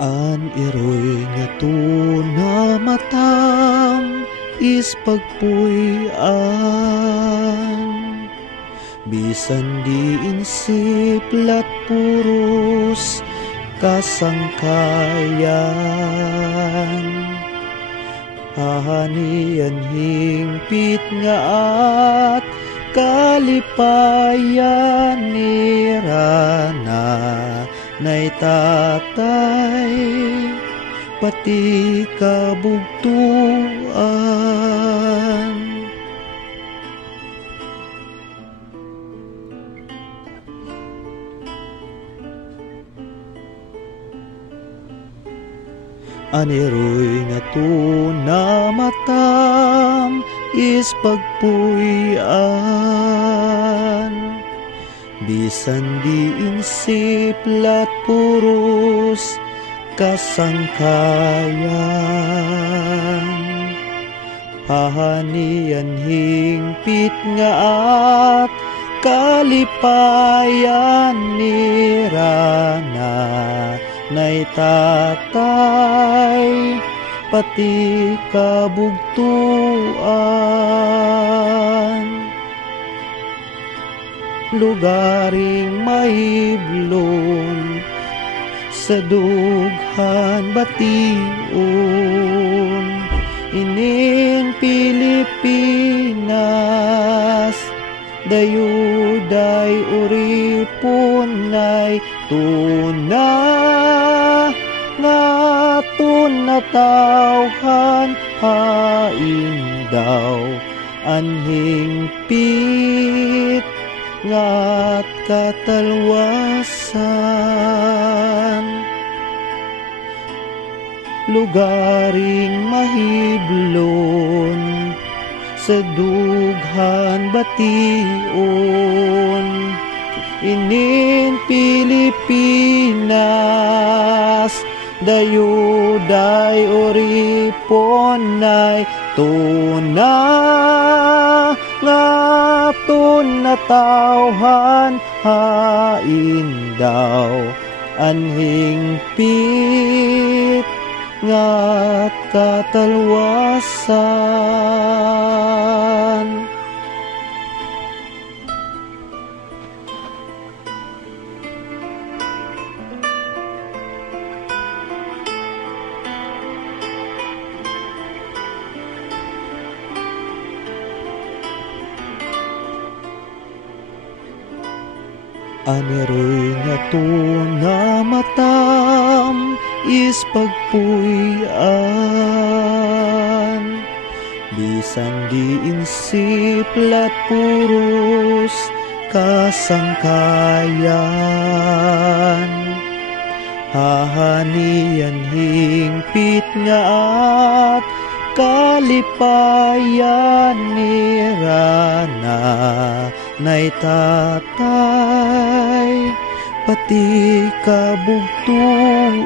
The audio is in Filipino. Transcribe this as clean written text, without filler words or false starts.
An iroy nga tunamatam is pagpuy-an, bisan di insiplat puros kasangkayan. Hahanian hingpit nga at kalipayan ni Rana nay tatay pati kabugtuan. Aniroy nga tunamatam is pagpuy-an, bisan di insiplat puros kasangkayan. Hahanian hingpit nga at kalipayan ni Rana nay tatay pati kabugtuan. Lugaring mahiblon sa dughan bation, inin Pilipinas dayuday uripon nay tuna nga tunatawhan hain daw anhing pit ngat katalwasan. Lugaring mahiblon sa dughan bation, inin Pilipinas dayuday uripon nay tuna nga tunatawhan hain daw anhing pit ngat katalwasan. Aniroy nga tunamatam is pagpuy-an, bisan di insiplat puros kasangkayan. Hahanian hingpit nga at kalipayan ni Rana nay tatay pati kabugtuan.